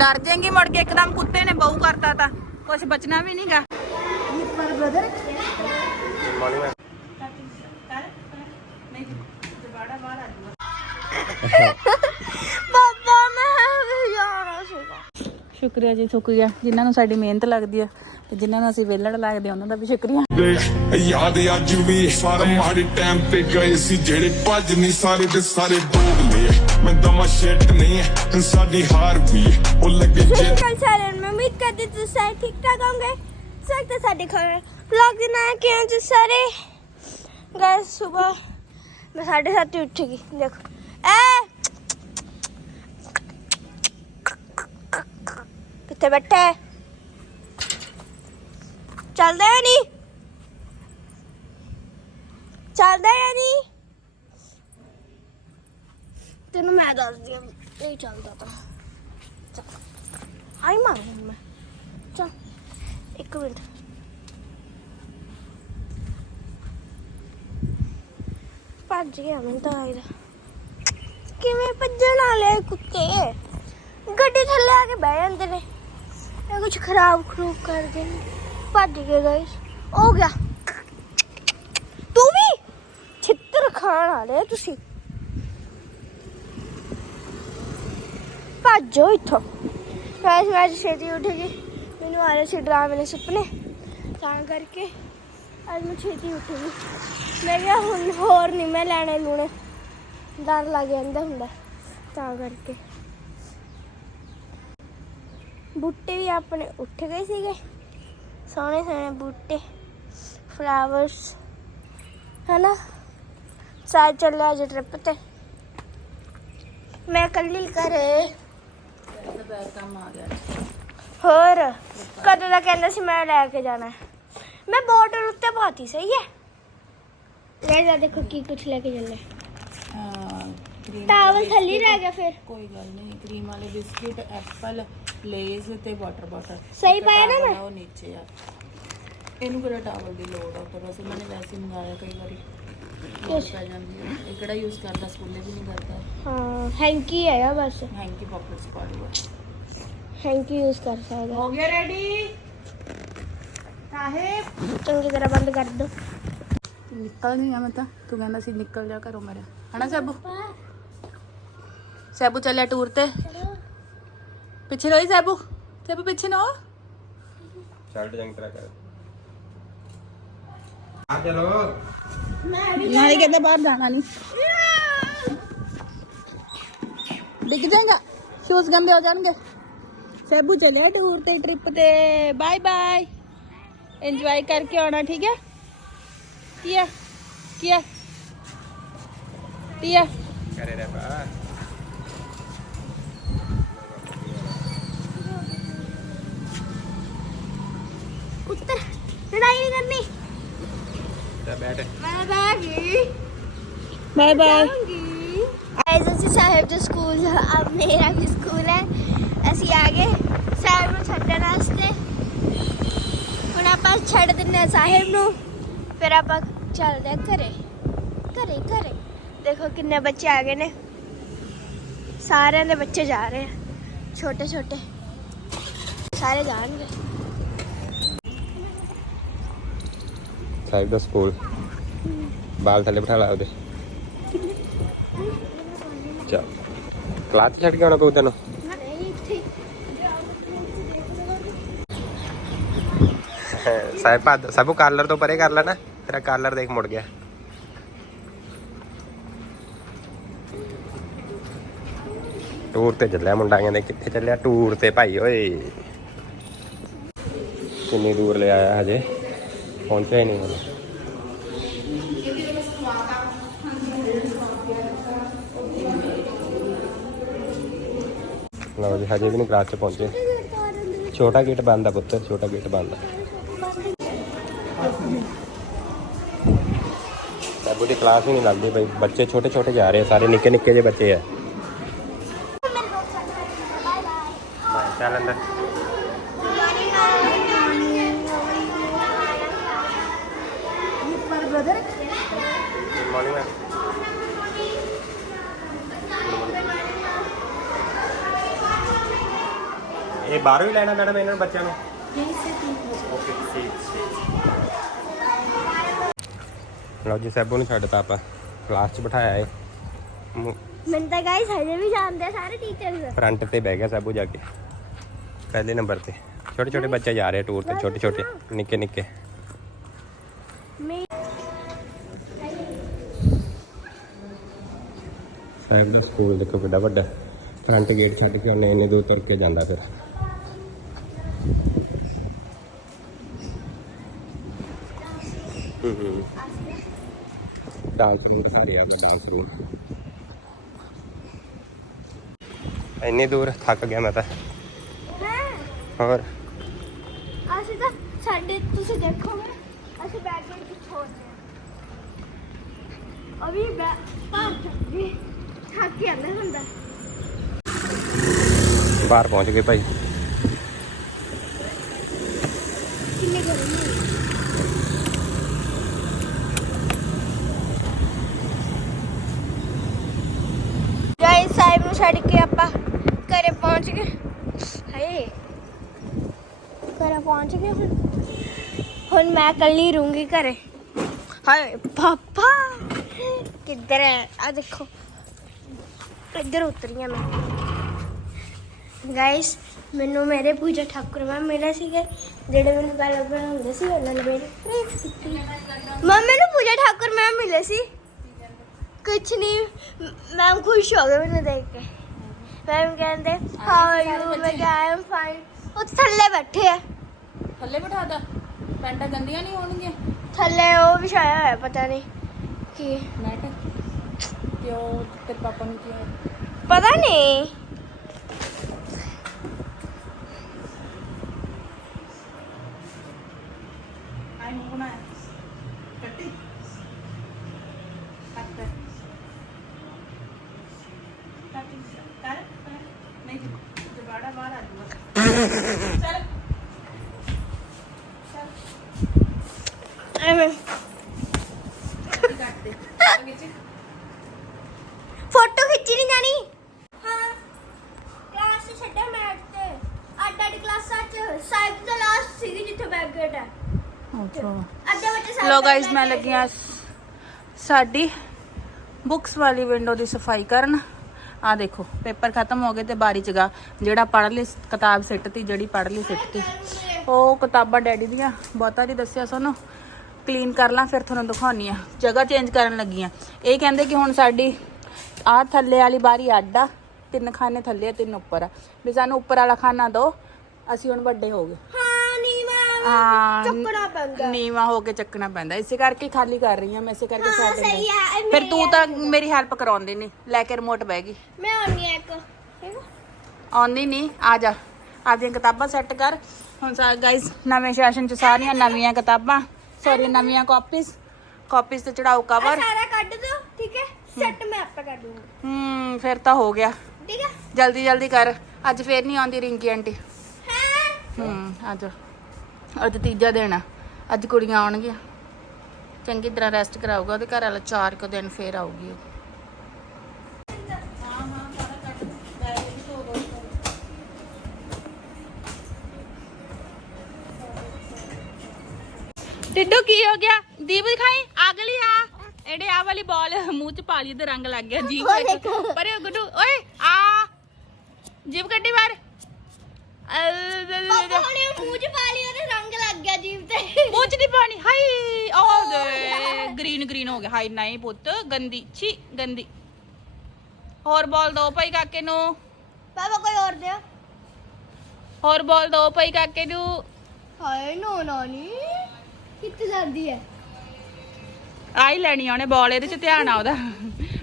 ਡਰ ਜਾਏਂਗੀ ਮੁੜ ਕੇ ਇੱਕਦਮ ਕੁੱਤੇ ਨੇ ਬਹੂ ਕਰਤਾ ਤਾਂ। ਕੁਝ ਬਚਣਾ ਵੀ ਨਹੀਂਗਾ ਪਰ ਬ੍ਰਦਰ ਮੈਂ ਸ਼ੁਕਰੀਆ ਜੀ ਸ਼ੁਕਰੀਆ। ਜਿਨ੍ਹਾਂ ਨੂੰ ਸਾਡੀ ਮਿਹਨਤ ਲੱਗਦੀ ਆ ਤੇ ਜਿਨ੍ਹਾਂ ਨੂੰ ਅਸੀਂ ਵੇਲੜ ਲੱਗਦੇ ਉਹਨਾਂ ਦਾ ਵੀ ਸ਼ੁਕਰੀਆ। ਯਾਦ ਅੱਜ ਵੀ ਸਾਰੇ ਮਾੜੇ ਟਾਈਮ ਤੇ ਗਏ ਸੀ ਜਿਹੜੇ ਭੱਜ ਨਹੀਂ ਸਾਰੇ ਦੇ ਸਾਰੇ ਡੋਬ ਲਏ ਮੈਂ ਦਮਾ ਸ਼ਿਟ ਨਹੀਂ ਹੈ ਸਾਡੀ ਹਾਰ ਵੀ ਉਹ ਲੱਗੇ ਜੇ ਕੱਲ ਸਾਰਿਆਂ ਨੂੰ ਮੈਂ ਉਮੀਦ ਕਰਦੀ ਤੁਸੀਂ ਸਾਰੇ ਠੀਕ ਠਾਕ ਹੋਵੋਗੇ। ਸਵਾਗਤ ਹੈ ਸਾਡੇ ਘਰ ਵਲੌਗ ਦੇ ਨਾਲ ਕਿਵੇਂ ਤੁਸੀਂ ਸਾਰੇ? ਗਾਇਸ ਸਵੇਰ ਮੈਂ 7:30 ਉੱਠ ਗਈ ਦੇਖੋ। ਐ! ਕਿੱਥੇ ਬੈਠਾ ਹੈ? ਚੱਲਦਾ ਹੈ ਨਹੀਂ ਚੱਲਦਾ ਹੈ ਨਹੀਂ ਤੈਨੂੰ ਮੈਂ ਦੱਸਦੀ ਹਾਂ ਇਹ ਚੱਲਦਾ ਤਾਂ ਆਈ ਮਾਰ ਹੁਣ ਮੈਂ ਚਲ ਇੱਕ ਮਿੰਟ ਭੱਜ ਗਿਆ ਮੈਂ ਤਾਂ ਆਇਦਾ ਕਿਵੇਂ ਭੱਜਣ ਵਾਲੇ ਕੁੱਤੇ ਗੱਡੀ ਥੱਲੇ ਆ ਕੇ ਬਹਿ ਜਾਂਦੇ ਨੇ ਇਹ ਕੁਝ ਖਰਾਬ ਖਰੂਬ ਕਰਦੇ ਨੇ ਭੱਜ ਗਏ ਗਾਇਸ ਹੋ ਗਿਆ ਤੂੰ ਵੀ ਛਿੱਤਰ ਖਾਣ ਵਾਲੇ ਤੁਸੀਂ ਭੱਜੋ ਇੱਥੋਂ। ਗਾਇਸ ਮੈਂ ਛੇਤੀ ਉੱਠ ਗਈ ਮੈਨੂੰ ਆ ਰਹੇ ਸੀ ਡਰਾਵਣੇ ਸੁਪਨੇ। ਤਾਂ ਕਰਕੇ ਅੱਜ ਮੈਂ ਛੇਤੀ ਉੱਠ ਗਈ ਮੈਂ ਕਿਹਾ ਹੁਣ ਹੋਰ ਨਹੀਂ ਮੈਂ ਲੈਣੇ ਲੂਣੇ। ਡਰ ਲੱਗ ਜਾਂਦਾ ਹੁੰਦਾ। ਤਾਂ ਕਰਕੇ। ਬੂਟੇ ਵੀ ਆਪਣੇ ਉੱਠ ਗਏ ਸੀਗੇ। ਸੋਹਣੇ ਸੋਹਣੇ ਬੂਟੇ। ਫਲਾਵਰਸ। ਹਨਾ? ਸਾਇਦ ਚੱਲਿਆ ਅੱਜ ਟ੍ਰਿਪ ਤੇ। ਮੈਂ ਕੱਲੀ ਘਰੇ ਕੰਮ ਆ ਗਿਆ ਹੋਰ? ਕਦੋਂ ਦਾ ਕਹਿੰਦਾ ਸੀ ਮੈਂ ਲੈ ਕੇ ਜਾਣਾ ਹੈ। ਮੈਂ ਬੋਟਲ ਉੱਤੇ ਪਾਤੀ ਸਹੀ ਹੈ? ਲੈ ਜਾ ਦੇਖੋ ਕੀ ਕੁਛ ਲੈ ਕੇ ਚੱਲੇ ਕਰੀਮ ਟਾਵਲ ਥੱਲੇ ਰਹਿ ਗਿਆ ਫਿਰ। ਕੋਈ ਗੱਲ ਨਹੀਂ ਕਰੀਮ ਵਾਲੇ ਬਿਸਕਿਟ ਐਪਲ ਲੇਜ਼ ਤੇ ਵਾਟਰ ਬਾਟਲ ਸਹੀ ਪਾਇਆ ਨਾ ਮੈਂ? ਉਹ ਨੀਚੇ ਆ। ਇਹਨੂੰ ਕਿਹੜਾ ਟਾਵਲ ਦੀ ਲੋੜ ਆ ਪਰ ਬਸ ਮੈंने ਵੈਸੇ ਹੀ ਮੰਗਾਇਆ ਕਈ ਵਾਰੀ। ਹੈ ਕਿਹੜਾ ਯੂਜ਼ ਕਰਦਾ ਸਕੂਲੇ ਵੀ ਨਹੀਂ ਕਰਦਾ ਹਾਂ ਹੈਂਕੀ ਹੈਗਾ ਬਸ ਹੈਂਕੀ ਪਾਕਟਸ ਪਾ ਲੂਗਾ ਹੈਂਕੀ ਯੂਜ਼ ਕਰ ਸਕਦਾ ਹੋ ਗਿਆ ਰੈਡੀ ਸਾਹਿਬ ਚੰਗੀ ਤਰ੍ਹਾਂ ਬੰਦ ਕਰ ਦੋ ਨਿਕਲ ਨਹੀਂ ਆ ਮੈਂ ਤਾਂ ਤੂੰ ਕਹਿੰਦਾ ਸੀ ਨਿਕਲ ਜਾ ਘਰੋਂ ਮੇਰੇ ਹਨਾ ਸੈਬੂ ਸੈਬੂ ਚੱਲਿਆ ਟੂਰ ਤੇ ਪਿੱਛੇ ਰਹੀ ਸੈਬੂ ਸੈਬੂ ਪਿੱਛੇ ਨਾ ਹੋ ਸ਼ਰਟ ਜੰਗ ਤਰ੍ਹਾਂ ਕਰ ਆ ਚਲੋ ਨਾਲੇ ਕਹਿੰਦਾ ਬਾਹਰ ਜਾਣਾ ਨਹੀਂ ਡਿੱਗ ਜਾਏਗਾ ਸ਼ੂਜ਼ ਗੰਦੇ ਹੋ ਜਾਣਗੇ ਸੈਬੂ ਚੱਲਿਆ ਟੂਰ ਤੇ ਟ੍ਰਿਪ ਤੇ ਬਾਏ ਬਾਏ ਇੰਜੋਏ ਕਰਕੇ ਆਉਣਾ ਠੀਕ ਹੈ ਕੀਆ ਕੀਆ ਟੀਆ ਕਰੇ ਰੇ ਬਾ ਉੱਤਰ ਬੈਠ। ਮੈਂ ਬਾਏ ਬਾਏ ਜਾਊਂਗੀ। ਅਸੀਂ ਸਾਹਿਬ ਦੇ ਸਕੂਲ ਅਬ ਮੇਰਾ ਵੀ ਸਕੂਲ ਹੈ। ਅਸੀਂ ਆ ਗਏ ਸਾਹਿਬ ਨੂੰ ਛੱਡਣ ਵਾਸਤੇ। ਹੁਣ ਆਪਾਂ ਛੱਡ ਦਿੰਦੇ ਹਾਂ ਸਾਹਿਬ ਨੂੰ। ਫਿਰ ਆਪਾਂ ਚੱਲਦੇ ਹਾਂ ਘਰੇ। ਘਰੇ ਘਰੇ। ਦੇਖੋ ਕਿੰਨੇ ਬੱਚੇ ਆ ਗਏ ਨੇ। ਸਾਰਿਆਂ ਦੇ ਬੱਚੇ ਜਾ ਰਹੇ ਆ। ਛੋਟੇ ਛੋਟੇ। ਸਾਰੇ ਜਾਣਗੇ। ਸਾਹਿਬ ਦਾ ਸਕੂਲ। ਬਾਲ ਥੱਲੇ ਬਿਠਾ ਲਾ ਉਹਦੇ। ਚਲ। ਕਲਾਸ ਛੱਡ ਕੇ ਆਉਣਾ ਪਊ ਤੈਨੂੰ? ਸਾਹਿਬ ਭਾ ਸਭੂ ਕਾਲਰ ਤੋਂ ਪਰੇ ਕਰ ਲੈਣਾ ਤੇਰਾ ਕਾਲਰ ਦੇਖ ਮੁੜ ਗਿਆ। ਟੂਰ ਤੇ ਚੱਲਿਆ ਮੁੰਡਾ ਕਹਿੰਦੇ ਕਿੱਥੇ ਚੱਲਿਆ? ਟੂਰ ਤੇ ਭਾਈ, ਓਏ। ਕਿੰਨੀ ਦੂਰ ਲੈ ਆਇਆ ਹਜੇ? ਪਹੁੰਚਿਆ ਹੀ ਨਹੀਂ ਹਲੇ। ਲਓ ਜੀ, ਹਜੇ ਵੀ ਨਹੀਂ ਕਲਾਸ 'ਚ ਪਹੁੰਚੇ। ਛੋਟਾ ਗੇਟ ਬੰਦ ਆ ਪੁੱਤ, ਛੋਟਾ ਗੇਟ ਬੰਦ ਆ। ਸਾਬੂ ਦੀ ਕਲਾਸ ਹੀ ਨਹੀਂ ਲੱਗਦੀ ਬਈ ਬੱਚੇ ਛੋਟੇ ਛੋਟੇ ਜਾ ਰਹੇ ਆ, ਸਾਰੇ ਨਿੱਕੇ ਨਿੱਕੇ ਜਿਹੇ ਬੱਚੇ ਆ। ਬਾਹਰੋਂ ਹੀ ਲੈਣਾ ਮੈਡਮ ਇਹਨਾਂ ਨੂੰ? ਬੱਚਿਆਂ ਨੂੰ ਓਕੇ ਲਓ ਜੀ ਸੈਬੂ ਨੂੰ ਛੱਡਤਾ ਆਪਾਂ। ਕਲਾਸ 'ਚ ਬਿਠਾਇਆ ਏ। ਮੈਨੂੰ ਤਾਂ ਗਾਇਸ ਹਜੇ ਵੀ ਜਾਣਦੇ ਆ ਸਾਰੇ ਟੀਚਰਸ ਫਰੰਟ ਤੇ ਬਹਿ ਗਿਆ ਸੈਬੂ ਜਾ ਕੇ। ਪਹਿਲੇ ਨੰਬਰ ਤੇ। ਛੋਟੇ ਛੋਟੇ ਬੱਚੇ ਜਾ ਰਹੇ ਟੂਰ ਤੇ ਛੋਟੇ ਛੋਟੇ। ਨਿੱਕੇ ਨਿੱਕੇ। ਮੈਂ ਸਾਹਿਬ ਦਾ ਸਕੂਲ ਦੇਖੋ ਕਿੱਡਾ ਵੱਡਾ। ਫਰੰਟ ਗੇਟ ਛੱਡ ਕੇ ਉਹਨੇ ਇੰਨੇ ਦੂਰ ਤੁਰ ਕੇ ਜਾਂਦਾ ਫਿਰ ਹੂੰ ਡਾਂਸ ਰੂਮ ਦਿਖਾ ਰਿਹਾ ਵਾ ਡਾਂਸ ਰੂਮ ਇੰਨੀ ਦੂਰ ਥੱਕ ਗਿਆ ਮੈਂ ਤਾਂ ਹਾਂ ਹੋਰ ਅਸੀਂ ਤਾਂ ਸਾਡੇ ਤੁਸੀਂ ਦੇਖੋਗੇ ਅਸੀਂ ਬੈਗ ਦੇ ਵਿੱਚ ਛੋੜਦੇ ਹਾਂ ਅਭੀ ਬੈ ਪਾਰ ਚੱਲੀ ਥੱਕ ਗਿਆ ਮੈਂ ਹੁੰਦਾ ਬਾਹਰ ਪਹੁੰਚ ਗਏ ਭਾਈ ਕਿੰਨੇ ਗਰਮੀ ਗਾਇਸ ਸਾਹਿਬ ਨੂੰ ਛੱਡ ਕੇ ਆਪਾਂ ਘਰੇ ਪਹੁੰਚ ਗਏ ਹਾਏ ਘਰੇ ਪਹੁੰਚ ਗਏ ਹੁਣ ਹੁਣ ਮੈਂ ਇਕੱਲੀ ਰਹੂੰਗੀ ਘਰੇ ਹਾਏ ਪਾਪਾ ਕਿੱਧਰ ਹੈ ਆ ਦੇਖੋ ਇੱਧਰ ਉਤਰੀਆਂ ਮੈਂ ਗਾਇਸ ਮੈਨੂੰ ਮੇਰੇ ਪੂਜਾ ਠਾਕੁਰ ਮੈਮ ਮਿਲੇ ਸੀਗੇ ਜਿਹੜੇ ਮੈਨੂੰ ਪਹਿਲਾਂ ਬਣਾਉਂਦੇ ਸੀ ਉਹਨਾਂ ਨੇ ਮੇਰੀ ਪ੍ਰੀਤ ਕੀਤੀ ਮੈਮ ਮੈਨੂੰ ਪੂਜਾ ਠਾਕੁਰ ਮੈਮ ਮਿਲੇ ਸੀ ਕੁਛ ਨਹੀਂ ਮੈਮ ਖੁਸ਼ ਹੋ ਗਏ ਮੈਨੂੰ ਦੇਖ ਕੇ ਮੈਮ ਕਹਿੰਦੇ ਹਾਊ ਆਰ ਯੂ ਮੈਂ ਕਿਹਾ ਆਈ ਐਮ ਫਾਈਨ ਉਹ ਥੱਲੇ ਬੈਠੇ ਆ ਥੱਲੇ ਬਿਠਾ ਦਾ ਪੈਂਟਾਂ ਗੰਦੀਆਂ ਨਹੀਂ ਹੋਣਗੀਆਂ? ਥੱਲੇ ਉਹ ਵਿਛਾਇਆ ਹੋਇਆ ਪਤਾ ਨਹੀਂ ਕੀ। ਮੈਟ ਕਿਉਂ ਤੇ ਪਾਪਾ ਨੂੰ ਕੀ ਪਤਾ ਨਹੀਂ ਆਈ ਮੂੰਹ ਬਣਾਇਆ ਕੱਟੀ ਕੱਟ ਕਰ ਕੱਟ ਕਰ ਨਹੀਂ ਜਵਾੜਾ ਬਾਹਰ ਆ ਜਾਊਗਾ ਚੱਲ ਐਵੇਂ ਕੱਟ ਦੇ ਅੱਗੇ ਚ ਫੋਟੋ ਖਿੱਚੀ ਨਹੀਂ ਜਾਣੀ ਹਾਂ ਕਲਾਸ ਚ ਛੱਡਿਆ ਮੈਟ ਤੇ ਅੱਡ ਅੱਡ ਕਲਾਸਾਂ ਚ ਸਾਈਡ ਤੇ ਲਾਸਟ ਹੈ ਅੱਛਾ। ਅੱਧੇ ਬੱਚੇ ਲੋ ਗਾਇਸ ਮੈਂ ਲੱਗੀ ਆ ਸਾਡੀ ਬੁక్స్ ਵਾਲੀ ਵਿੰਡੋ ਦੀ ਸਫ਼ਾਈ ਕਰਨ। ਆ ਦੇਖੋ ਪੇਪਰ ਖਤਮ ਹੋ ਗਏ ਤੇ ਬਾਰੀ ਚਗਾ ਜਿਹੜਾ ਪੜ੍ਹ ਲਈ ਕਿਤਾਬ ਸਿੱਟਤੀ ਜਿਹੜੀ ਪੜ੍ਹ ਲਈ ਸਿੱਟਤੀ ਉਹ ਕਿਤਾਬਾਂ ਡੈਡੀ ਦੀਆਂ ਬਹੁਤਾ ਨਹੀਂ ਦੱਸਿਆ ਸਾਨੂੰ। ਕਲੀਨ ਕਰ ਲਾਂ ਫਿਰ ਤੁਹਾਨੂੰ ਦਿਖਾਉਣੀ ਆ। ਜਗ੍ਹਾ ਚੇਂਜ ਕਰਨ ਲੱਗੀ ਆ। ਇਹ ਕਹਿੰਦੇ ਕਿ ਹੁਣ ਸਾਡੀ ਆਹ ਥੱਲੇ ਵਾਲੀ ਬਾਰੀ ਅੱਡ ਆ ਤਿੰਨ ਖਾਨੇ ਥੱਲੇ ਆ ਤਿੰਨ ਉੱਪਰ ਆ। ਵੀ ਸਾਨੂੰ ਉੱਪਰ ਵਾਲਾ ਖਾਨਾ ਦਿਓ ਅਸੀਂ ਹੁਣ ਵੱਡੇ ਹੋ ਗਏ। ਚੁੱਕਣਾ ਪੈਂਦਾ। ਨੀਵਾ ਹੋ ਕੇ ਚੱਕਣਾ ਪੈਂਦਾ। ਇਸੇ ਕਰਕੇ ਖਾਲੀ ਕਰ ਰਹੀ ਹਾਂ ਮੈਂ ਇਸੇ ਕਰਕੇ ਹਾਂ ਸਾਈਡ ਸਹੀ ਇਹ ਫਿਰ ਤੂੰ ਤਾਂ ਮੇਰੀ ਹੈਲਪ ਕਰਾਉਂਦੀ ਨਹੀਂ ਲੈ ਕੇ ਰਿਮੋਟ ਬਹਿ ਗਈ। ਮੈਂ ਆਉਣੀ ਆ ਇੱਕ ਆ? ਆਉਂਦੀ ਨਹੀਂ ਆ ਜਾ। ਆਪਦੀਆਂ ਕਿਤਾਬਾਂ ਸੈੱਟ ਕਰ। ਹੁਣ ਸਾ ਗਾਇਸ ਨਵੇਂ ਸੈਸ਼ਨ ਚ ਸਾਰੀਆਂ ਨਵੀਆਂ ਕਿਤਾਬਾਂ ਸੌਰੀ ਨਵੀਆਂ ਕਾਪੀਜ਼ ਕਾਪੀਜ਼ ਤੇ ਚੜਾਓ ਆਹ ਕਵਰ ਸਾਰਾ ਕੱਢ ਦੋ ਠੀਕ ਹੈ? ਸੈੱਟ ਮੈਂ ਆਪੇ ਕਰ ਦੂੰਗੀ। ਹੂੰ ਫਿਰ ਤਾਂ ਹੋ ਗਿਆ। ਠੀਕ ਹੈ ਜਲਦੀ ਜਲਦੀ ਕਰ। ਅੱਜ ਫੇਰ ਨਹੀਂ ਆਉਂਦੀ ਰਿੰਕੀ ਆਂਟੀ। ਹਾਂ? ਹੂੰ ਅੱਜ ਅੱਜ ਤੀਜਾ ਦਿਨ ਆ। ਅੱਜ ਕੁੜੀਆਂ ਆਉਣਗੀਆਂ। ਚੰਗੀ ਤਰ੍ਹਾਂ ਰੈਸਟ ਕਰਾਊਗਾ ਉਹਦੇ ਘਰ ਵਾਲਾ ਚਾਰ ਕੁ ਦਿਨ ਫੇਰ ਆਊਗੀ ਉਹ। ਟਿੱਡੂ ਕੀ ਹੋ ਗਿਆ? ਦੀਪ ਦਿਖਾਈ? ਅਗਲੀ ਆ। ਇਹਦੇ ਆ ਵਾਲੀ ਬਾਲ ਮੂੰਹ ਚ ਪਾ ਲਈ ਤੇ ਰੰਗ ਲੱਗ ਗਿਆ ਜੀ ਉਹ। ਪਰੇ ਗੁੱਡੂ ਓਏ ਆ। ਜੀਬ ਕੱਢੀ ਬਾਹਰ। ਪਾਪਾ ਹੁਣੇ ਮੂੰਹ ਚ ਪਾ ਲਈ ਉਹਦੇ ਰੰਗ ਲੱਗ ਗਿਆ ਜੀਭ ਤੇ ਮੂੰਹ ਚ ਨਹੀਂ ਪਾਣੀ ਹਾਈ ਉਹ ਦੇ ਗ੍ਰੀਨ ਗ੍ਰੀਨ ਹੋ ਗਿਆ ਹਾਈ ਨਹੀਂ ਪੁੱਤ ਗੰਦੀ ਛੀ ਗੰਦੀ। ਹੋਰ ਬੋਲ ਦੋ ਭਾਈ ਕਾਕੇ ਨੂੰ। ਪਾਪਾ ਕੋਈ ਹੋਰ ਦਿਓ। ਹੋਰ ਬੋਲ ਦੋ ਭਾਈ ਕਾਕੇ ਨੂੰ। ਹਾਏ ਨੋ ਨਾਨੀ ਕਿੱਥੇ ਜਾਂਦੀ ਹੈ ਆਈ ਲੈਣੀ ਆ ਉਹਨੇ ਬੋਲ ਇਹਦੇ ਚ ਧਿਆਨ ਆ ਉਹਦਾ।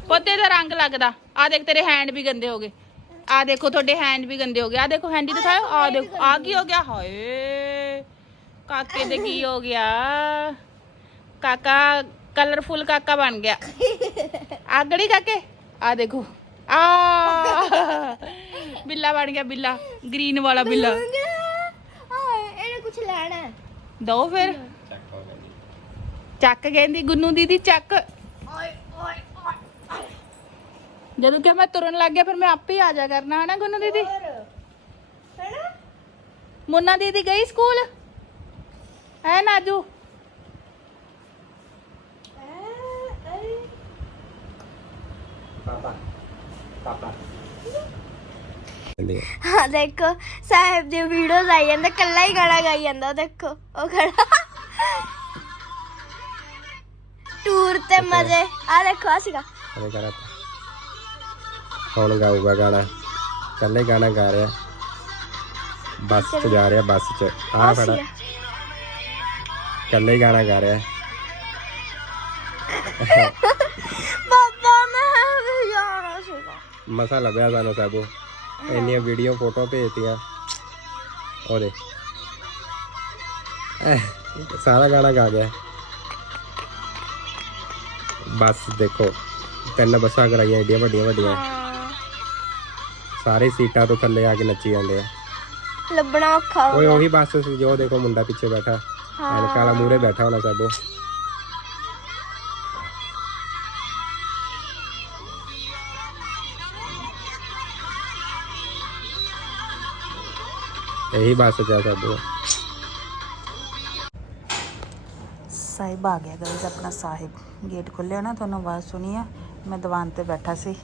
ਪੁੱਤ ਇਹਦਾ ਰੰਗ ਲੱਗਦਾ। ਆ ਦੇਖ ਤੇਰੇ ਹੈਂਡ ਵੀ ਗੰਦੇ ਹੋ ਗਏ। ਆ ਦੇਖੋ ਤੁਹਾਡੇ ਹੈਂਡ ਵੀ ਗੰਦੇ ਹੋ ਗਏ। ਆ ਦੇਖੋ ਹੈਂਡੀ ਦਿਖਾਓ ਆ ਦੇਖੋ ਆ ਕੀ ਹੋ ਗਿਆ? ਹਾਏ ਕਾਕੇ ਦੇ ਕੀ ਹੋ ਗਿਆ? ਕਾਕਾ ਕਲਰਫੁਲ ਕਾਕਾ ਬਣ ਗਿਆ। ਆਗੜੀ ਕਾਕੇ? ਆ ਦੇਖੋ। ਆ ਬਿੱਲਾ ਬਣ ਗਿਆ ਬਿੱਲਾ। ਗ੍ਰੀਨ ਵਾਲਾ ਬਿੱਲਾ। ਇਹਨੇ ਕੁਝ ਲੈਣਾ ਦੋ ਫਿਰ। ਚੱਕ ਕਹਿੰਦੀ ਗੁੰਨੂ ਦੀਦੀ ਚੱਕ। ਜਦੋਂ ਕਿ ਮੈਂ ਤੁਰਨ ਲੱਗ ਗਿਆ ਫਿਰ ਮੈਂ ਆਪੇ ਆ ਜਾ ਕਰਨਾ ਹਨਾ ਗੁੰਨੂ ਦੀਦੀ? ਮੁੰਨਾ ਦੀਦੀ ਗਈ ਸਕੂਲ? ਹੈ ਨਾਜੂ ਪਾਪਾ ਪਾਪਾ। ਹਾਂ ਦੇਖੋ ਸਾਹਿਬ ਦੀ ਵੀਡੀਓਜ਼ ਆਈ ਜਾਂਦਾ ਕੱਲਾ ਹੀ ਗਾਣਾ ਗਾਈ ਜਾਂਦਾ ਦੇਖੋ ਉਹ ਖੜਾ ਟੂਰ ਤੇ ਮਜ਼ੇ। ਆ ਦੇਖੋ ਆ ਸੀਗਾ। ਅਰੇ ਕਰਾ ਕੌਣ ਗਾਊਗਾ ਗਾਣਾ? ਕੱਲੇ ਗਾਣਾ ਗਾ ਰਿਹਾ। ਬੱਸ 'ਚ ਜਾ ਰਿਹਾ ਬੱਸ 'ਚ। ਆ ਸੀਗਾ। ਕੱਲੇ ਗਾਣਾ ਗਾ ਰਿਹਾ। ਮਸਾ ਲੱਭਿਆ ਸਾਨੂੰ ਸਾਬੂ ਇੰਨੀਆਂ ਵੀਡੀਓ ਫੋਟੋ ਭੇਜਤੀਆਂ। ਉਹਦੇ। ਸਾਰਾ ਗਾਣਾ ਗਾ ਗਿਆ। ਬਸ ਦੇਖੋ ਤਿੰਨ ਬੱਸਾਂ ਕਰਾਈਆਂ ਏਡੀਆਂ ਵੱਡੀਆਂ ਵੱਡੀਆਂ। ਸਾਰੇ ਸੀਟਾਂ ਤੋਂ ਥੱਲੇ ਆ ਕੇ ਨੱਚੀ ਜਾਂਦੇ ਆ। ਲੱਭਣਾ ਔਖਾ ਓਏ ਉਹੀ ਬੱਸ ਸੀ ਜੋ ਦੇਖੋ ਮੁੰਡਾ ਪਿੱਛੇ ਬੈਠਾ। ਐਨਕਾਂ ਵਾਲਾ ਮੂਰੇ ਬੈਠਾ ਹੋਣਾ ਸਾਬੂ ਇਹੀ ਬੱਸ ਚ ਆ ਸਾਬੂ ਸਾਹਿਬ ਆ ਗਿਆ ਗਾਇਸ ਆਪਣਾ ਸਾਹਿਬ। ਗੇਟ ਖੁੱਲਿਆ ਨਾ ਤੁਹਾਨੂੰ ਆਵਾਜ਼ ਸੁਣੀ ਆ? ਮੈਂ ਦੀਵਾਨ ਤੇ ਬੈਠਾ ਸੀ।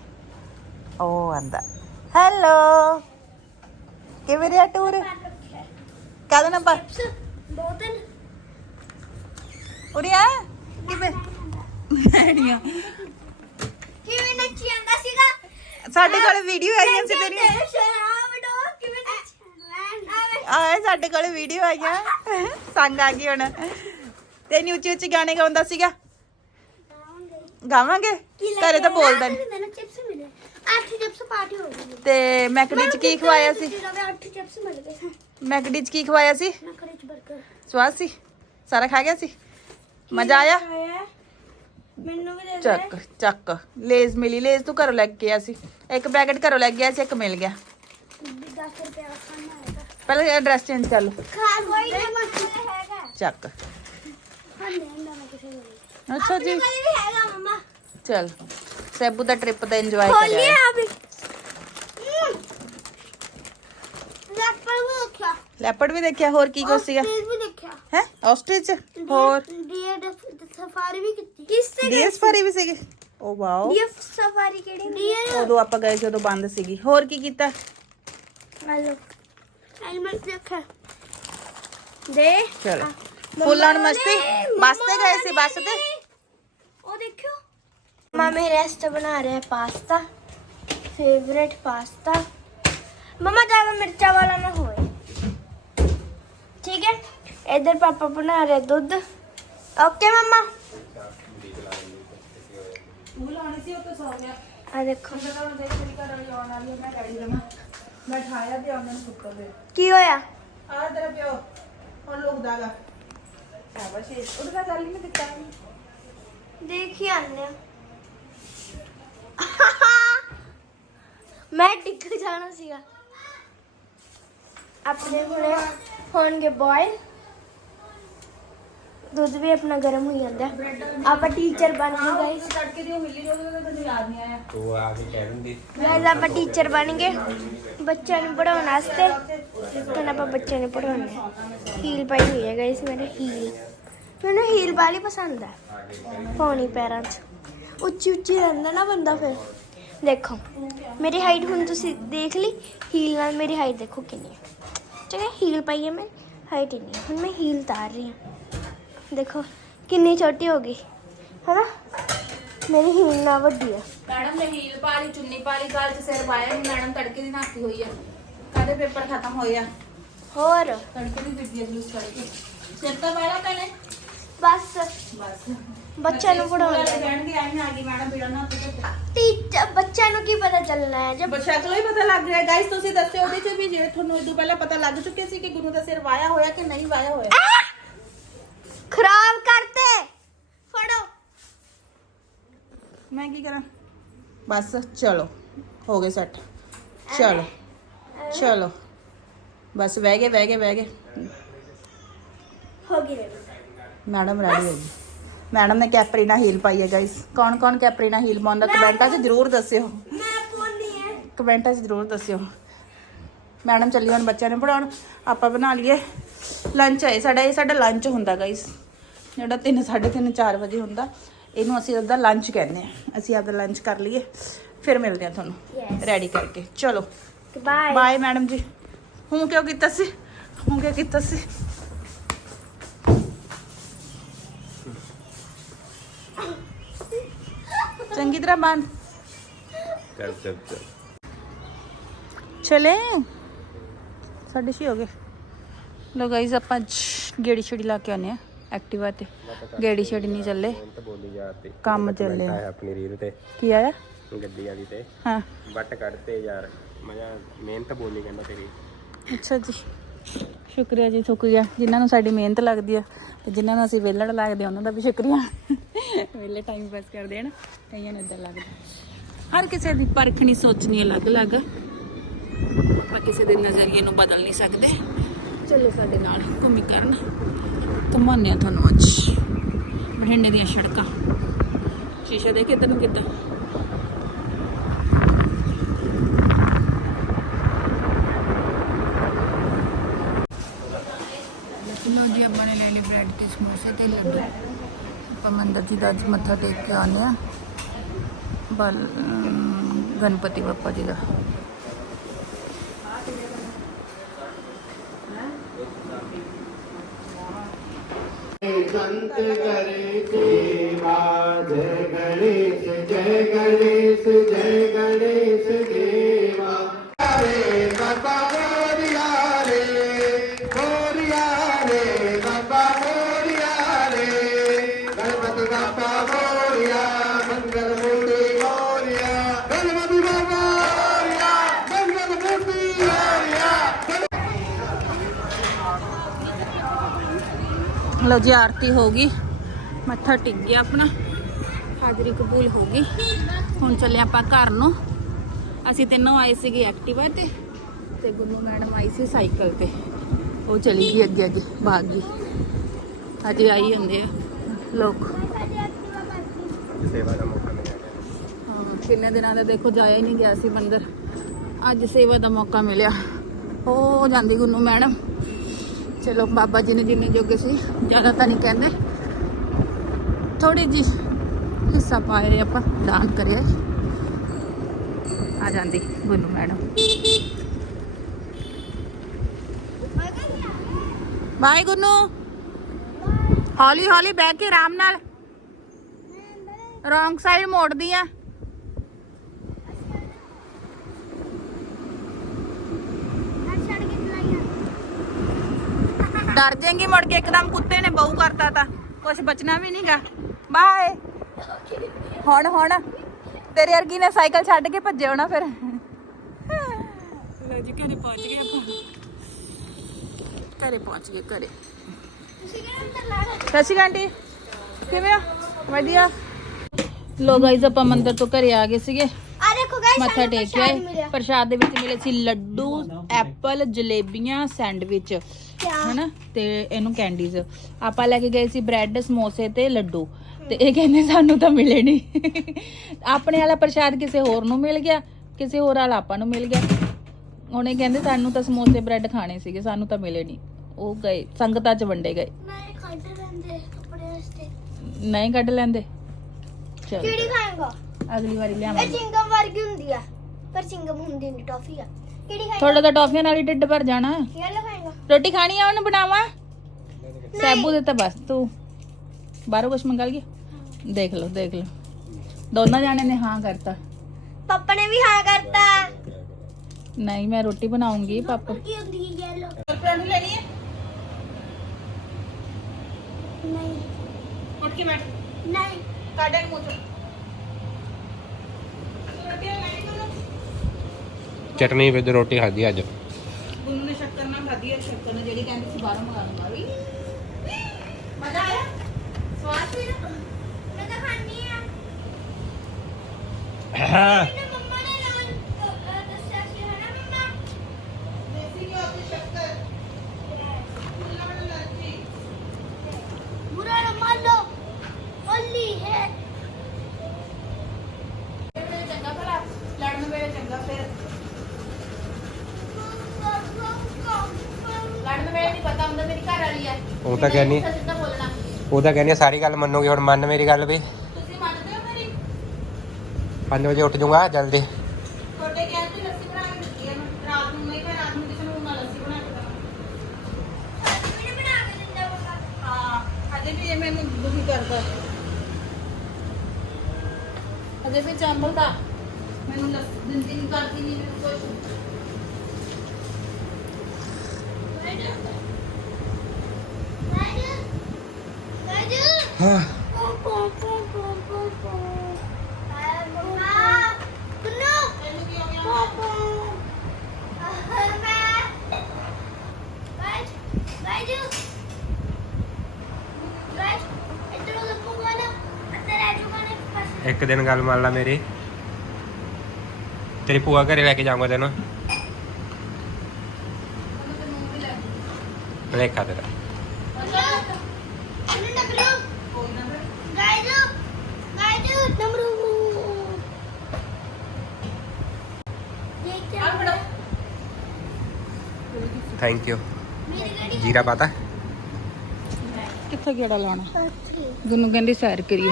ਉਹ ਆਂਦਾ ਹੈਲੋ ਕਿਵੇਂ ਰਿਹਾ ਟੂਰ ਕਾਹਦਾ ਨੰਬਰ ਦੋ ਤਿੰਨ ਉਰੀਆ ਕਿਵੇਂ ਆਈਆਂ ਕਿਵੇਂ ਨੱਚੀ ਜਾਂਦਾ ਸੀਗਾ ਸਾਡੇ ਕੋਲ ਵੀਡੀਓ ਆਈਆਂ ਸੀ ਤੇਰੀਆਂ। ਤੇਰੇ ਆਏ ਸਾਡੇ ਕੋਲ ਵੀਡੀਓ ਆਈਆਂ। ਸੰਗ ਆ ਗਈ ਹੁਣ। ਤੇ ਨੀ ਉੱਚੀ ਉੱਚੀ ਗਾਣੇ ਗਾਉਂਦਾ ਸੀਗਾ। ਗਾਵਾਂਗੇ? ਘਰੇ ਤਾਂ ਬੋਲਦਾ ਨੀ। ਮੈਨੂੰ ਚਿਪਸ ਮਿਲੇ। ਅੱਠ ਚਿਪਸ ਪਾਰਟੀ ਹੋ ਗਈ। ਤੇ ਮੈਕਡੀ ਚ ਕੀ ਖਵਾਇਆ ਸੀ? ਅੱਠ ਚਿਪਸ ਮਿਲ ਗਏ। ਮੈਕਡੀ ਚ ਕੀ ਖਵਾਇਆ ਸੀ? ਨਖਰੇ ਚ 버ਗਰ ਸਵਾਦ ਸੀ? ਸਾਰਾ ਖਾ ਗਿਆ ਸੀ? ਮਜ਼ਾ ਆਇਆ? ਮੈਨੂੰ ਵੀ ਦੇ ਚੱਕ ਚੱਕ। ਲੇਜ਼ ਮਿਲੀ। ਲੇਜ਼ ਤੂੰ ਘਰੋਂ ਲੈ ਕੇ ਗਿਆ ਸੀ। ਇੱਕ ਪੈਕੇਟ ਘਰੋਂ ਲੈ ਕੇ ਗਿਆ ਸੀ ਇੱਕ ਮਿਲ ਗਿਆ। 10 ਰੁਪਏ ਖਾਣਾ। ਪਹਿਲਾਂ ਇਹ ਡਰੈਸ ਚੇਂਜ ਕਰ ਲਓ ਚੱਕ ਅੱਛਾ ਜੀ ਚਲ ਸੈਬੂ ਦਾ ਟ੍ਰਿਪ ਦਾ ਇੰਜੋਏ ਕਰਿਆ ਲੈਪਰਡ ਵੀ ਦੇਖਿਆ ਹੋਰ ਕੀ ਕੁਛ ਸੀਗਾ ਹੈ ਆਸਟ੍ਰਿਚ ਹੋਰ ਡੀਅਰ ਸਫਾਰੀ ਵੀ ਕੀਤੀ ਕਿਸ ਤੇ ਡੀਅਰ ਸਫਾਰੀ ਵੀ ਸੀਗੇ ਓ ਵਾਓ ਡੀਅਰ ਸਫਾਰੀ ਕਿਹੜੀ ਡੀਅਰ ਉਦੋਂ ਆਪਾਂ ਗਏ ਜਦੋਂ ਬੰਦ ਸੀਗੀ ਹੋਰ ਕੀ ਕੀਤਾ ਹਲੋ हेलमेट देखा दे ਚਲੋ ਫੁੱਲਾਂ ਨੂੰ ਮਸਤੀ ਬੱਸ ਤੇ ਗਏ ਸੀ ਬੱਸ ਤੇ ਉਹ ਦੇਖਿਓ ਮਮਾ ਮੇਰੇ ਵਾਸਤੇ ਬਣਾ ਰਿਹਾ ਪਾਸਤਾ ਫੇਵਰੇਟ ਪਾਸਤਾ ਮਮਾ ਜ਼ਿਆਦਾ ਮਿਰਚਾਂ ਵਾਲਾ ਨਾ ਹੋਏ ਠੀਕ ਹੈ ਇਧਰ ਪਾਪਾ ਬਣਾ ਰਹੇ ਦੁੱਧ ਓਕੇ ਮਮਾ ਬੁਲਾਉਣੀ ਸੀ ਉਹ ਤਾਂ ਸੌ ਗਿਆ ਆ ਦੇਖੋ ਜਦੋਂ ਹੁਣ ਦੇਖ ਤੇਰੀ ਘਰ ਵਾਲੀ ਆਉਣ ਵਾਲੀ ਹੈ, ਮੈਂ ਰੈਡੀ ਰਵਾਂ ਮੈਂ ਠਾਇਆ ਤੇ ਉਹਨਾਂ ਨੂੰ ਸੁੱਤਰ ਦੇ। ਕੀ ਹੋਇਆ? ਆ ਤੇਰਾ ਪਿਓ ਹੁਣ ਲੁਕਦਾਗਾ ਸ਼ਾਬਾਸ਼ ਉਹਦਾ ਗੱਲ ਹੀ ਨਹੀਂ ਦਿੱਤਾ ਦੇਖੀ ਆਨੇ ਮੈਂ ਡਿੱਗ ਜਾਣਾ ਸੀਗਾ। ਆਪਣੇ ਹੁਣੇ ਹੋਣਗੇ ਬॉयल ਦੁੱਧ ਵੀ ਆਪਣਾ ਗਰਮ ਹੋ ਜਾਂਦਾ। ਹੈ। ਆਪਾਂ ਟੀਚਰ ਬਣ ਗਏ ਗਾਇਸ ਤੜਕੇ ਦੀ ਉਹ ਮਿਲੀ ਜਦੋਂ ਤੈਨੂੰ ਯਾਦ ਨਹੀਂ ਆਇਆ ਤੂੰ ਆ ਕੇ ਕਹਿ ਦਿੰਦੀ। ਗਾਇਸ ਆਪਾਂ ਟੀਚਰ ਬਣ ਗਏ। ਬੱਚਿਆਂ ਨੂੰ ਪੜਾਉਣ ਵਾਸਤੇ। ਹੁਣ ਆਪਾਂ ਬੱਚਿਆਂ ਨੂੰ ਪੜਾਉਣਾ ਹੀਲ ਪਾਈ ਹੋਈ ਹੈ ਗਾਇਸ ਮੇਰੇ ਹੀਲ ਮੈਨੂੰ ਹੀਲ ਵਾਲੀ ਪਸੰਦ ਹੈ ਪਾਉਣੀ ਪੈਰਾਂ 'ਚ। ਉੱਚੀ ਉੱਚੀ ਰਹਿੰਦਾ ਨਾ ਬੰਦਾ ਫਿਰ। ਦੇਖੋ ਮੇਰੀ ਹਾਈਟ ਹੁਣ ਤੁਸੀਂ ਦੇਖ ਲਈ। ਹੀਲ ਨਾਲ ਮੇਰੀ ਹਾਈਟ ਦੇਖੋ ਕਿੰਨੀ ਹੈ ਠੀਕ ਹੈ ਹੀਲ ਪਾਈ ਹੈ ਮੈਂ। ਹਾਈਟ ਇੰਨੀ ਹੈ ਹੁਣ ਮੈਂ ਹੀਲ ਉਤਾਰ ਰਹੀ ਹਾਂ। ਦੇਖੋ ਕਿੰਨੀ ਛੋਟੀ ਹੋ ਗਈ ਹੈਨਾ ਮੇਰੀ ਹੀਲ ਨਾਲ ਵੱਡੀ ਹੈ ਮੈਡਮ ਨੇ ਹੀਲ ਪਾ ਲਈ ਚੁੰਨੀ ਪਾ ਲਈ ਗਲ 'ਚ ਸਿਰ ਪਾਇਆ ਨਹੀਂ ਮੈਡਮ ਤੜਕੇ ਦੀ ਨਾਤੀ ਹੋਈ ਆ ਕਾਦੇ ਪੇਪਰ ਖਤਮ ਹੋਏ ਆ ਹੋਰ ਤੜਕੇ ਦੀ ਦਿੱਤੀ ਜਲੂਸ ਕਰਕੇ ਸਿਰ ਤਾਂ ਵਾਲਾ ਪੈਣੇ ਬਸ ਬਸ ਬੱਚਿਆਂ ਨੂੰ ਪੜਾਉਣਾ ਕਹਿਣਗੇ ਆਈ ਆ ਗਈ ਮੈਡਮ ਬਿੜਾ ਨਾ ਤੇ ਟੀਚਰ ਬੱਚਿਆਂ ਨੂੰ ਕੀ ਪਤਾ ਚੱਲਣਾ ਹੈ ਜਬ ਬੱਚਾ ਤੋਂ ਹੀ ਪਤਾ ਲੱਗ ਰਿਹਾ ਗਾਇਸ ਤੁਸੀਂ ਦੱਸਿਓ ਉਹਦੇ 'ਚ ਵੀ ਜੇ ਤੁਹਾਨੂੰ ਇਹ ਤੋਂ ਪਹਿਲਾਂ ਪਤਾ ਲੱਗ ਚੁੱਕਿਆ ਸੀ ਕਿ ਗੁਰੂ ਦਾ ਸਿਰ ਵਾਇਆ ਹੋਇਆ ਕਿ ਨਹੀਂ ਵਾਇਆ ਹੋਇਆ ਖਰਾਬ ਕਰਤੇ ਫੜੋ ਮੈਂ ਕੀ ਕਰਾਂ ਬਸ ਚਲੋ ਹੋ ਗਏ ਸੈੱਟ ਚਲੋ ਚਲੋ ਬਸ ਬਹਿ ਗਏ ਬਹਿ ਗਏ ਬਹਿ ਗਏ ਹੋ ਗਈ ਰੈਡੀ ਮੈਡਮ ਰੈਡੀ ਹੋ ਗਈ ਮੈਡਮ ਨੇ ਕੈਪਰੀਨਾ ਹੀਲ ਪਾਈ ਹੈ ਗਾਇਸ ਕੌਣ ਕੌਣ ਕੈਪਰੀਨਾ ਹੀਲ ਪਾਉਂਦਾ ਕਮੈਂਟਾਂ 'ਚ ਜ਼ਰੂਰ ਦੱਸਿਓ ਮੈਂ ਪਾਉਣੀ ਹੈ ਕਮੈਂਟਾਂ 'ਚ ਜ਼ਰੂਰ ਦੱਸਿਓ ਮੈਡਮ ਚੱਲੀ ਹੁਣ ਬੱਚਿਆਂ ਨੂੰ ਪੜਾਉਣ ਆਪਾਂ ਬਣਾ ਲਈਏ ਲੰਚ ਹੈ ਸਾਡਾ ਇਹ ਸਾਡਾ ਲੰਚ ਹੁੰਦਾ ਗਾਇਸ ਜਿਹੜਾ 3 3:30 4 ਵਜੇ ਹੁੰਦਾ। ਇਹਨੂੰ ਅਸੀਂ ਉਹਦਾ ਲੰਚ ਕਹਿੰਦੇ ਆ। ਅਸੀਂ ਆਪਦਾ ਲੰਚ ਕਰ ਲਈਏ। ਫਿਰ ਮਿਲਦੇ ਆ ਤੁਹਾਨੂੰ. ਰੈਡੀ ਕਰਕੇ। ਚਲੋ। ਬਾਏ ਬਾਏ ਮੈਡਮ ਜੀ। ਹੁਣ ਕਿਉਂ ਕੀਤਾ ਸੀ? ਹੁਣ ਕਿਉਂ ਕੀਤਾ ਸੀ? ਚੰਗੀ ਤਰ੍ਹਾਂ ਬੰਦ ਚੱਲ ਚੱਲ। ਚੱਲ। ਚਲੇ ਸਾਡੇ ਛੇ ਹੋ ਗਏ। ਲੋ ਗਾਈਜ਼ ਆਪਾਂ ਅੱਜ ਗੇੜੀ ਛੜੀ ਲਾ ਕੇ ਆਨੇ ਆ ਐਕਟਿਵਾ ਤੇ। ਗੇੜੀ ਛੜੀ ਨਹੀਂ ਚੱਲੇ। ਕੰਮ ਚੱਲੇ ਆਪਣੀ ਰੀਲ ਤੇ। ਕੀ ਆਇਆ? ਗੱਡੀ ਵਾਲੀ ਤੇ। ਹਾਂ। ਵੱਟ ਕੱਢਤੇ ਯਾਰ। ਮਜ਼ਾ ਮਿਹਨਤ ਬੋਲੀ ਕਹਿੰਦਾ ਤੇਰੀ। ਅੱਛਾ ਜੀ। ਸ਼ੁਕਰੀਆ ਜੀ ਸ਼ੁਕਰੀਆ। ਜਿਨ੍ਹਾਂ ਨੂੰ ਸਾਡੀ ਮਿਹਨਤ ਲੱਗਦੀ ਆ ਤੇ ਜਿਨ੍ਹਾਂ ਨੂੰ ਅਸੀਂ ਵਿਹਲੜ ਲੱਗਦੇ ਉਹਨਾਂ ਦਾ ਵੀ ਸ਼ੁਕਰੀਆ। ਵਿਹਲੇ ਟਾਈਮ ਪਾਸ ਕਰਦੇ ਆ ਨਾ ਕਈਆਂ ਨੂੰ ਇਦਾਂ ਲੱਗਦਾ। ਹਰ ਕਿਸੇ ਦੀ ਪਰਖਣੀ ਸੋਚਣੀ ਅਲੱਗ-ਅਲੱਗ। ਆਪਾਂ ਕਿਸੇ ਦੇ ਨਜ਼ਰੀਏ ਨੂੰ ਬਦਲ ਨਹੀਂ ਸਕਦੇ। ਚਲੋ ਸਾਡੇ ਨਾਲ। ਘੁੰਮੀ ਕਰਨ ਘੁਮਾਉਂਦੇ ਆ ਤੁਹਾਨੂੰ ਅੱਜ। ਬਠਿੰਡੇ ਦੀਆਂ ਸੜਕਾਂ। ਸ਼ੀਸ਼ੇ ਦੇਖੇ ਤੈਨੂੰ ਕਿੱਦਾਂ। ਲੋ ਜੀ ਆਪਾਂ ਨੇ ਲੈ ਲਈ ਬ੍ਰੈਡ ਤੇ ਸਮੋਸੇ ਤੇ ਲੱਡੂ। ਆਪਾਂ ਮੰਦਰ ਜੀ ਦਾ ਅੱਜ ਮੱਥਾ ਟੇਕ ਕੇ ਆਉਂਦੇ ਆ ਬਲ ਗਣਪਤੀ ਬੱਪਾ ਜੀ ਦਾ। संत करे सेवा जय गणेश जय गणेश जय गणेश ਲੋ ਜੀ ਆਰਤੀ ਹੋ ਗਈ। ਮੱਥਾ ਟਿਕ ਗਿਆ ਆਪਣਾ। ਹਾਜ਼ਰੀ ਕਬੂਲ ਹੋ ਗਈ। ਹੁਣ ਚੱਲੇ ਆਪਾਂ ਘਰ ਨੂੰ। ਅਸੀਂ ਤਿੰਨੋਂ ਆਏ ਸੀਗੇ ਐਕਟਿਵਾ ਤੇ ਤੇ ਗੁੰਨੂ ਮੈਡਮ ਆਈ ਸੀ ਸਾਈਕਲ ਤੇ। ਉਹ ਚਲੀ ਗਈ ਅੱਗੇ ਅੱਗੇ ਭਾਗ ਗਈ। ਅਜੇ ਆਈ ਹੁੰਦੇ ਆ। ਲੋਕ। ਸੇਵਾ ਦਾ ਮੌਕਾ ਮਿਲਿਆ। ਹਾਂ, ਕਿੰਨੇ ਦਿਨਾਂ ਦਾ ਦੇਖੋ ਜਾਇਆ ਹੀ ਨਹੀਂ ਗਿਆ ਸੀ ਮੰਦਰ। ਅੱਜ ਸੇਵਾ ਦਾ ਮੌਕਾ ਮਿਲਿਆ। ਉਹ ਜਾਂਦੀ ਗੁੰਨੂ ਮੈਡਮ। ਚਲੋ ਬਾਬਾ ਜੀ ਨੇ ਜਿੰਨੇ ਜੋਗੇ ਸੀ ਜ਼ਿਆਦਾ ਤਾਂ ਨਹੀਂ ਕਹਿੰਦੇ। ਥੋੜੀ ਜੀ ਹਿੱਸਾ ਪਾਏ ਆਪਾਂ ਦਾਨ ਕਰਿਆ। ਆ ਜਾਂਦੀ ਗੁੰਨੂ ਮੈਡਮ। ਬਾਏ ਗੁੰਨੂ ਹੌਲੀ ਹੌਲੀ ਬਹਿ ਕੇ ਆਰਾਮ ਨਾਲ। ਰੋਂਗ ਸਾਈਡ ਮੋੜਦੀ ਆ। ਡਰ ਜਾਏਂਗੀ ਮੁੜ ਕੇ ਇੱਕਦਮ ਕੁੱਤੇ ਨੇ ਬਹੂ ਕਰਤਾ ਤਾਂ। ਕੁਝ ਬਚਣਾ ਵੀ ਨਹੀਂਗਾ ਬਾਏ। ਹੁਣ ਹੁਣ। ਤੇਰੇ ਵਰਗੀ ਨੇ ਸਾਈਕਲ ਛੱਡ ਕੇ ਭੱਜੇ ਹੋਣਾ ਫਿਰ। ਲੋ ਜੀ ਘਰੇ ਪਹੁੰਚ ਗਏ ਆਪਾਂ। ਘਰੇ ਪਹੁੰਚ ਗਏ ਘਰੇ। ਸਤਿ ਸ਼੍ਰੀ ਅਕਾਲ ਆਂਟੀ। ਕਿਵੇਂ ਹੋ? ਵਧੀਆ। ਲੋ ਗਾਈਜ਼ ਆਪਾਂ ਮੰਦਿਰ ਤੋਂ ਘਰੇ ਆ ਗਏ ਸੀਗੇ। ਆ ਦੇਖੋ ਗਾਇਸ ਮੱਥਾ ਟੇਕਿਆ। ਪ੍ਰਸ਼ਾਦ ਦੇ ਵਿੱਚ ਮਿਲੇ ਸੀ ਲੱਡੂ ਐਪਲ ਜਲੇਬੀਆਂ ਸੈਂਡਵਿਚ। ਹਨਾ? ਤੇ ਇਹਨੂੰ ਕੈਂਡੀਜ਼ ਆਪਾਂ ਲੈ ਕੇ ਗਏ ਸੀ ਬ੍ਰੈਡ ਸਮੋਸੇ ਤੇ ਲੱਡੂ। ਤੇ ਇਹ ਕਹਿੰਦੇ ਸਾਨੂੰ ਤਾਂ ਮਿਲੇ ਨਹੀਂ ਆਪਣੇ ਵਾਲਾ ਪ੍ਰਸ਼ਾਦ ਕਿਸੇ ਹੋਰ ਨੂੰ ਮਿਲ ਗਿਆ ਕਿਸੇ ਹੋਰ ਵਾਲਾ ਆਪਾਂ ਨੂੰ ਮਿਲ ਗਿਆ। ਉਹਨੇ ਕਹਿੰਦੇ ਸਾਨੂੰ ਤਾਂ ਸਮੋਸੇ ਬ੍ਰੈਡ ਖਾਣੇ ਸੀਗੇ ਸਾਨੂੰ ਤਾਂ ਮਿਲੇ ਨਹੀਂ ਉਹ ਗਏ ਸੰਗਤਾਂ ਚ ਵੰਡੇ ਗਏ। ਮੈਂ ਖੰਡ ਲੈਂਦੇ ਆਪਣੇ ਵਾਸਤੇ। ਨਹੀਂ ਕੱਢ ਲੈਂਦੇ? ਚਲ। ਕਿਹੜੀ ਖਾਏਗਾ? ਅਗਲੀ ਵਾਰੀ ਇਹ ਲਿਆਵਾਂਗੇ। ਚਿੰਗਮ ਵਰਗੀ ਹੁੰਦੀ ਆ। ਪਰ ਚਿੰਗਮ ਹੁੰਦੀ ਨਹੀਂ ਟੌਫੀ ਆ। ਕਿਹੜੀ ਖਾਏਗਾ ਥੋੜਾ ਤਾਂ ਟੌਫੀਆਂ ਨਾਲ ਹੀ ਢਿੱਡ ਭਰ ਜਾਣਾ। ਯੈਲੋ ਖਾਏਗਾ। ਰੋਟੀ ਖਾਣੀ ਆ ਉਹਨੂੰ ਬਣਾਵਾਂ? ਸੈਬੂ ਦੇ ਤਾਂ ਬਸ ਤੂੰ ਬਾਹਰੋਂ ਕੁਝ ਮੰਗਾ ਲਈਏ? ਦੇਖ ਲਓ ਦੇਖ ਲਓ। ਦੋਨਾਂ ਜਾਣੇ ਨੇ ਹਾਂ ਕਰਤਾ। ਪਾਪਾ ਨੇ ਵੀ ਹਾਂ ਕਰਤਾ। ਨਹੀਂ ਮੈਂ ਰੋਟੀ ਬਣਾਉਂਗੀ ਪਾਪਾ। ਕੀ ਹੁੰਦੀ ਹੈ ਯੈਲੋ ਪਰਾਂਠੀ ਲੈਣੀ ਹੈ? ਨਹੀਂ। ਉੱਠ ਕੇ ਬੈਠ। ਨਹੀਂ। ਕਾਡਨ ਮੂੰਹ ਚੋਂ। ਰੋਟੀ ਲੈਣੀ ਤੂੰ ਚਟਨੀ ਵਿੱਚ ਰੋਟੀ ਖਾਧੀ ਅੱਜ। ਗੁੰਨੂ ਨੇ ਸ਼ੱਕਰ ਨਾਲ ਖਾਧੀ ਹੈ ਸ਼ੱਕਰ ਨਾਲ ਜਿਹੜੀ ਕਹਿੰਦੀ ਸੀ ਬਾਹਰੋਂ ਮੰਗਾ ਲੂੰਗਾ ਵੀ। ਮਜ਼ਾ ਆਇਆ? ਸਵਾਦ ਵੀ ਮੈਂ ਤਾਂ ਖਾਣੀ ਆ। ਤਾਂ ਕਹਿੰਦੀ ਸਿੱਧਾ ਬੋਲਣਾ ਉਹ ਤਾਂ ਕਹਿੰਦੀ ਆ, ਸਾਰੀ ਗੱਲ ਮੰਨੂਗੀ ਹੁਣ ਮੰਨ ਮੇਰੀ ਗੱਲ ਵੀ। ਤੁਸੀਂ ਮੰਨਦੇ ਹੋ ਮੇਰੀ? 5 ਵਜੇ ਉੱਠ ਜਾਊਂਗਾ ਜਲਦੀ। ਤੁਹਾਡੇ ਕਹਿਣ ਤੇ ਲੱਸੀ ਬਣਾ ਕੇ ਦਿੱਤੀ ਹੈ ਮੈਂ ਰਾਤ ਨੂੰ ਨਹੀਂ ਮੈਂ ਰਾਤ ਨੂੰ ਕਿਸੇ ਨੂੰ ਨਾ ਲੱਸੀ ਬਣਾ ਕੇ ਦੇਵਾਂ। ਮੈਨੂੰ ਹਾਂ ਅਜੇ ਵੀ ਇਹ ਮੈਨੂੰ ਦੁਖੀ ਕਰਦਾ। ਅਜੇ ਵੀ ਚੰਬਲਦਾ। ਮੈਨੂੰ ਲੱਸੀ ਦਿੰਦੀ ਨਹੀਂ ਕਰਦੀ ਨਹੀਂ ਮੈਨੂੰ ਕੁਝ ਰਾਜੂ ਰਾਜੂ ਹਾਂ ਪੋ ਪੋ ਪੋ ਪੋ ਪੋ ਪੋ ਆ ਮੰਮਾ ਕੁਨੂ ਤੈਨੂੰ ਕੀ ਹੋ ਗਿਆ ਪੋ ਪੋ ਮੈਂ ਰਾਜ ਰਾਜੂ ਰਾਜ ਇਧਰੋਂ ਲੱਪੂਗਾ ਨਾ ਅੰਦਰ ਆ ਜਾਊਗਾ ਨਾ ਬਸ ਇੱਕ ਦਿਨ ਗੱਲ ਮੰਨ ਲਾ ਮੇਰੀ ਤੇਰੀ ਭੂਆ ਘਰੇ ਲੈ ਕੇ ਜਾਊਂਗਾ ਤੈਨੂੰ ਲੇਖਾ ਤੇਰਾ ਕੁਨੂ ਨੰਬਰੂ ਰਾਜੂ ਰਾਜੂ ਨੰਬਰੂ ਦੇਖ ਆ ਫੜੋ ਥੈਂਕ ਯੂ ਜੀਰਾ ਪਾਤਾ? ਕਿੱਥੇ ਗੇੜਾ ਲਾਉਣਾ? ਗੁੰਨੂ ਕਹਿੰਦੀ ਸੈਰ ਕਰੀਏ।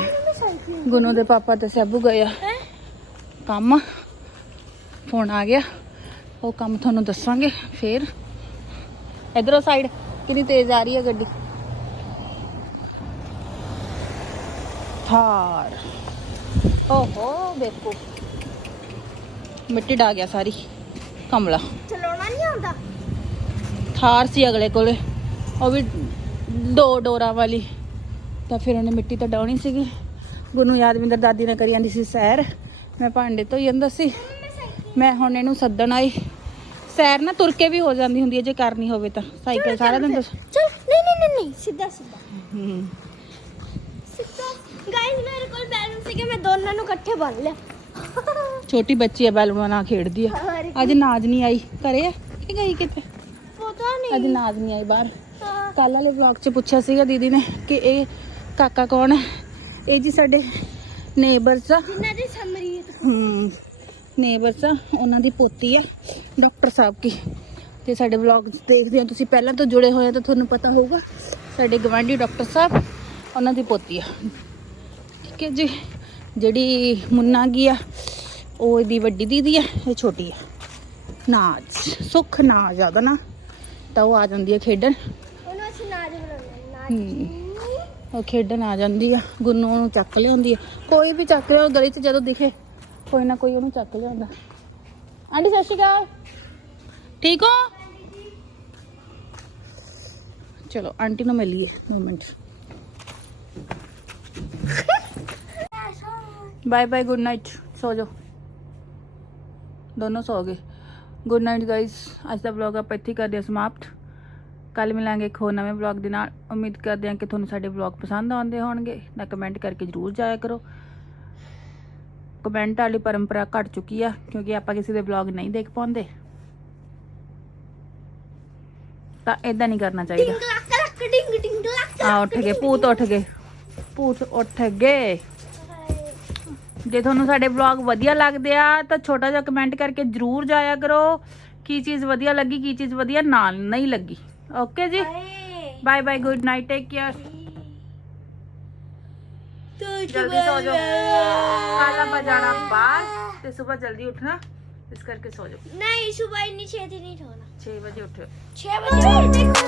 ਗੁੰਨੂ ਦੇ ਪਾਪਾ ਤੇ ਸੈਬੂ ਗਏ ਆ। ਹੈ? ਕੰਮ। ਫੋਨ ਆ ਗਿਆ। ਉਹ ਕੰਮ ਤੁਹਾਨੂੰ ਦੱਸਾਂਗੇ ਫੇਰ। ਇਧਰੋਂ ਸਾਈਡ ਕਿੰਨੀ ਤੇਜ਼ ਆ ਰਹੀ ਹੈ ਗੱਡੀ। ਥਾਰ। ਓਹੋ ਦੇਖੋ ਮਿੱਟੀ ਡਾ ਗਿਆ ਸਾਰੀ। ਕਮਲਾ। ਚਲਾਉਣਾ ਨਹੀਂ ਆਉਂਦਾ। ਥਾਰ ਸੀ ਅਗਲੇ ਕੋਲੇ। ਉਹ ਵੀ ਦੋ ਡੋਰਾਂ ਵਾਲੀ। ਤਾਂ ਫਿਰ ਉਹਨੇ ਮਿੱਟੀ ਤਾਂ ਡਾਉਣੀ ਸੀਗੀ। ਗੁੰਨੂ ਯਾਦਵਿੰਦਰ ਦਾਦੀ ਨੇ ਕਰੀ ਜਾਂਦੀ ਸੀ ਸੈਰ। ਮੈਂ ਭਾਂਡੇ ਧੋਈ ਜਾਂਦਾ ਸੀ। ਮੈਂ ਹੁਣ ਇਹਨੂੰ ਸੱਦਣ ਆਈ। ਸੈਰ ਨਾ ਤੁਰ ਕੇ ਵੀ ਹੋ ਜਾਂਦੀ ਹੁੰਦੀ ਹੈ ਜੇ ਕਰਨੀ ਹੋਵੇ ਤਾਂ। ਸਾਈਕਲ ਸਾਰਾ ਦਿਨ ਚਲ ਨਹੀਂ ਨਹੀਂ ਨਹੀਂ ਨਹੀਂ ਸਿੱਧਾ ਸਿੱਧਾ। ਹੂੰ। ਸਿੱਧਾ। ਗਾਇਸ ਮੇਰੇ ਕੋਲ ਬੈਲੂਨ ਸੀਗੇ ਮੈਂ ਦੋਨਾਂ ਨੂੰ ਇਕੱਠੇ ਬੰਨ ਲਿਆ। ਛੋਟੀ ਬੱਚੀ ਹੈ ਬੈਲੂਨਾਂ ਨਾਲ ਖੇਡਦੀ ਆ। ਅੱਜ ਨਾਜ ਨਹੀਂ ਆਈ। ਘਰੇ ਆ ਕਿ ਗਈ ਕਿਤੇ ਪਤਾ ਅੱਜ ਨਾਜ ਨਹੀਂ ਆਈ ਬਾਹਰ। ਹਾਂ। ਕੱਲ ਵਾਲੇ ਵਲੌਗ 'ਚ ਪੁੱਛਿਆ ਸੀਗਾ ਦੀਦੀ ਨੇ ਕਿ ਇਹ ਕਾਕਾ ਕੌਣ ਹੈ? ਇਹ ਜੀ ਸਾਡੇ ਨੇਬਰਸ ਆ। ਜਿਨ੍ਹਾਂ ਦੀ ਸਮਰੀਤ। ਹਮ ਨੇਬਰਸ ਆ। ਉਹਨਾਂ ਦੀ ਪੋਤੀ ਆ ਡਾਕਟਰ ਸਾਹਿਬ ਕੀ। ਤੇ ਸਾਡੇ ਵਲੌਗ ਦੇਖਦੇ ਹੋ ਤੁਸੀਂ ਪਹਿਲਾਂ ਤੋਂ ਜੁੜੇ ਹੋਏ ਆ ਤਾਂ ਤੁਹਾਨੂੰ ਪਤਾ ਹੋਊਗਾ। ਸਾਡੇ ਗਵਾਂਢੀ ਡਾਕਟਰ ਸਾਹਿਬ ਉਹਨਾਂ ਦੀ ਪੋਤੀ ਆ। ਠੀਕ ਹੈ ਜੀ। ਜਿਹੜੀ ਮੁੰਨਾ ਗੀ ਆ ਉਹ ਇਹਦੀ ਵੱਡੀ ਦੀਦੀ ਆ ਇਹ ਛੋਟੀ ਆ। ਨਾਜ ਸੁੱਖ ਨਾਜ ਆ ਉਹਦਾ ਨਾ। ਤਾਂ ਉਹ ਆ ਜਾਂਦੀ ਹੈ ਖੇਡਣ। ਉਹਨੂੰ ਅਸੀਂ ਬਣਾਉਂਦੇ। ਉਹ ਖੇਡਣ ਆ ਜਾਂਦੀ ਆ ਗੁੰਨੂ ਨੂੰ ਚੱਕ ਲਿਆਉਂਦੀ ਆ। ਕੋਈ ਵੀ ਚੱਕ ਲਿਆ ਗਲੀ 'ਚ ਜਦੋਂ ਦਿਖੇ ਕੋਈ ਨਾ ਕੋਈ ਉਹਨੂੰ ਚੱਕ ਲਿਆਉਂਦਾ। ਆਂਟੀ ਸਤਿ ਸ਼੍ਰੀ ਅਕਾਲ। ਠੀਕ ਹੋ? ਚਲੋ ਆਂਟੀ ਨੂੰ ਮਿਲੀਏ ਦੋ minute. Bye bye good night. ਸੋ ਜਾਓ। ਦੋਨੋਂ ਸੋ ਗਏ। ਗੁੱਡ ਨਾਈਟ ਗਾਇਸ ਅੱਜ ਦਾ ਵਲੌਗ ਆਪਾਂ ਇੱਥੇ ਕਰਦੇ ਹਾਂ ਸਮਾਪਤ। ਕੱਲ ਮਿਲਾਂਗੇ ਇੱਕ ਹੋਰ ਨਵੇਂ ਵਲੌਗ ਦੇ ਨਾਲ। ਉਮੀਦ ਕਰਦੇ ਹਾਂ ਕਿ ਤੁਹਾਨੂੰ ਸਾਡੇ ਵਲੌਗ ਪਸੰਦ ਆਉਂਦੇ ਹੋਣਗੇ। ਨਾ ਕਮੈਂਟ ਕਰਕੇ ਜਰੂਰ ਜਾਇਆ ਕਰੋ। ਕਮੈਂਟ ਵਾਲੀ ਪਰੰਪਰਾ ਘਟ ਚੁੱਕੀ ਆ ਕਿਉਂਕਿ ਆਪਾਂ ਕਿਸੇ ਦੇ ਵਲੌਗ ਨਹੀਂ ਦੇਖ ਪਾਉਂਦੇ। ਤਾਂ ਇਦਾਂ ਨਹੀਂ ਕਰਨਾ ਚਾਹੀਦਾ। ਆ ਉੱਠ ਗਏ ਭੂਤ ਉੱਠ ਗਏ। ਭੂਤ ਉੱਠ ਗਏ। ਜੇ ਤੁਹਾਨੂੰ ਸਾਡੇ ਵਲੌਗ ਵਧੀਆ ਲੱਗਦੇ ਆ ਤਾਂ ਛੋਟਾ ਜਿਹਾ ਕਮੈਂਟ ਕਰਕੇ ਜਰੂਰ ਜਾਇਆ ਕਰੋ ਕੀ ਚੀਜ਼ ਵਧੀਆ ਲੱਗੀ ਕੀ ਚੀਜ਼ ਵਧੀਆ ਨਾਲ ਨਹੀਂ ਲੱਗੀ। ਓਕੇ ਜੀ? Bye bye good night take care ਜਲਦੀ ਸੋ ਜਾਓ ਕੱਲ ਆਪਾਂ ਜਾਣਾ ਬਾਹਰ ਤੇ ਸਵੇਰ ਜਲਦੀ ਉੱਠਣਾ ਇਸ ਕਰਕੇ ਸੋ ਜਾਓ ਨਹੀਂ ਸੁਬਹ ਇੰਨੀ ਛੇਤੀ ਨਹੀਂ ਠੋਣਾ 6 ਵਜੇ ਉੱਠਿਓ 6 ਵਜੇ ਦੇਖੋ